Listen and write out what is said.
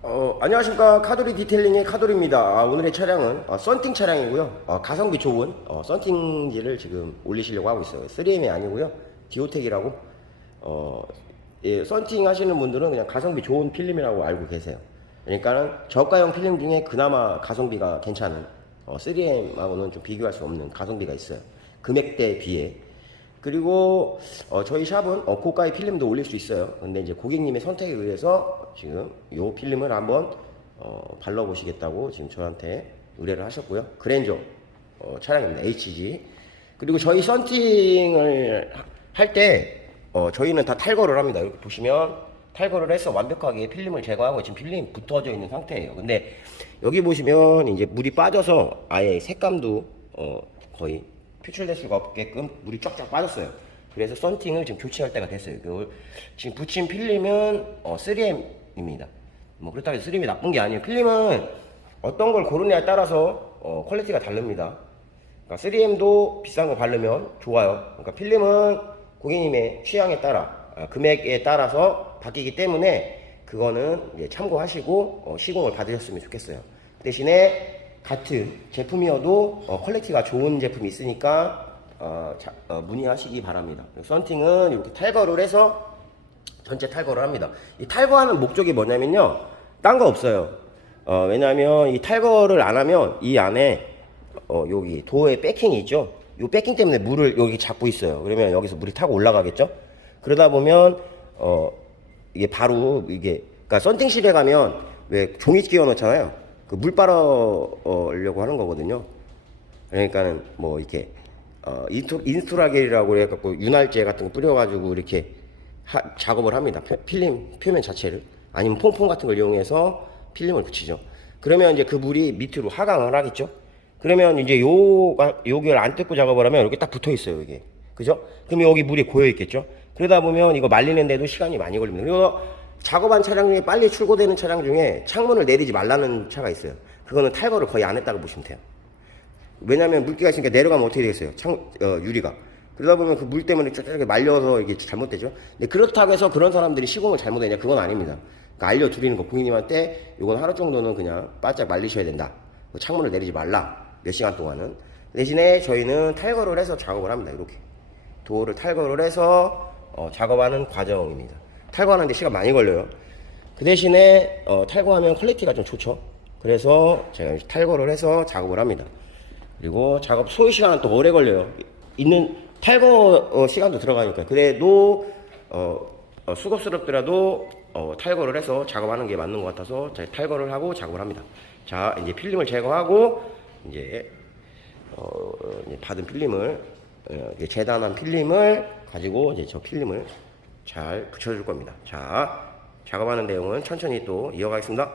어, 안녕하십니까 카도리 디테일링의 카도리입니다. 아, 오늘의 차량은 어, 썬팅 차량이고요. 어, 가성비 좋은 어, 썬팅지를 지금 올리시려고 하고 있어요. 3M이 아니고요. 디오텍이라고 어, 예, 썬팅 하시는 분들은 그냥 가성비 좋은 필름이라고 알고 계세요. 그러니까는 저가형 필름 중에 그나마 가성비가 괜찮은 어, 3M하고는 좀 비교할 수 없는 가성비가 있어요. 금액대에 비해. 그리고 어, 저희 샵은 어, 고가의 필름도 올릴 수 있어요. 근데 이제 고객님의 선택에 의해서 지금 요 필름을 한번 어, 발라보시겠다고 지금 저한테 의뢰를 하셨고요. 그랜저 어, 차량입니다. HG. 그리고 저희 썬팅을 할 때 어, 저희는 다 탈거를 합니다. 이렇게 보시면 탈거를 해서 완벽하게 필름을 제거하고 지금 필름이 붙어져 있는 상태예요. 근데 여기 보시면 이제 물이 빠져서 아예 색감도 어, 거의 표출될 수가 없게끔 물이 쫙쫙 빠졌어요. 그래서 썬팅을 지금 교체할 때가 됐어요. 그 지금 붙인 필름은 어, 3M입니다. 뭐 그렇다고 해서 3M이 나쁜 게 아니에요. 필름은 어떤 걸 고르냐에 따라서 어, 퀄리티가 다릅니다. 그러니까 3M도 비싼 거 바르면 좋아요. 그러니까 필름은 고객님의 취향에 따라 아, 금액에 따라서 바뀌기 때문에 그거는 참고하시고 어, 시공을 받으셨으면 좋겠어요. 대신에 같은 제품이어도 어, 퀄리티가 좋은 제품이 있으니까 어, 자- 어, 문의하시기 바랍니다. 썬팅은 이렇게 탈거를 해서 전체 탈거를 합니다. 이 탈거하는 목적이 뭐냐면요. 딴 거 없어요. 어, 왜냐하면 이 탈거를 안 하면 이 안에 어, 여기 도어에 백킹이 있죠. 이 백킹 때문에 물을 여기 잡고 있어요. 그러면 여기서 물이 타고 올라가겠죠. 그러다 보면 어, 이게 바로 이게 그러니까 썬팅실에 가면 왜 종이 끼워 넣잖아요. 그 물 빨아려고 하는 거거든요. 그러니까는 뭐 이렇게 어, 인스토, 인스토라겔이라고 해갖고 윤활제 같은 거 뿌려가지고 이렇게 하- 작업을 합니다. 표- 필름 표면 자체를 아니면 퐁퐁 같은 걸 이용해서 필름을 붙이죠. 그러면 이제 그 물이 밑으로 하강을 하겠죠. 그러면 이제 요가 여기를 안 뜯고 작업을 하면 이렇게 딱 붙어 있어요, 이게. 그죠? 그럼 여기 물이 고여 있겠죠. 그러다 보면 이거 말리는데도 시간이 많이 걸립니다. 그리고 작업한 차량 중에 빨리 출고되는 차량 중에 창문을 내리지 말라는 차가 있어요. 그거는 탈거를 거의 안 했다고 보시면 돼요. 왜냐면 물기가 있으니까 내려가면 어떻게 되겠어요? 창, 어, 유리가. 그러다 보면 그 물 때문에 쫙쫙 말려서 이게 잘못되죠. 근데 그렇다고 해서 그런 사람들이 시공을 잘못했냐? 그건 아닙니다. 그러니까 알려드리는 거, 고객님한테 이건 하루 정도는 그냥 바짝 말리셔야 된다. 그 창문을 내리지 말라. 몇 시간 동안은. 대신에 저희는 탈거를 해서 작업을 합니다. 이렇게. 도어를 탈거를 해서 어, 작업하는 과정입니다. 탈거하는데 시간 많이 걸려요. 그 대신에 어, 탈거하면 퀄리티가 좀 좋죠. 그래서 제가 탈거를 해서 작업을 합니다. 그리고 작업 소요 시간은 또 오래 걸려요. 있는 탈거 어, 시간도 들어가니까. 그래도 어, 어, 수고스럽더라도 어, 탈거를 해서 작업하는 게 맞는 것 같아서 제가 탈거를 하고 작업을 합니다. 자, 이제 필름을 제거하고 이제 어, 이제 받은 필름을 어, 재단한 필름을 가지고 이제 저 필름을 잘 붙여줄 겁니다. 자, 작업하는 내용은 천천히 또 이어가겠습니다.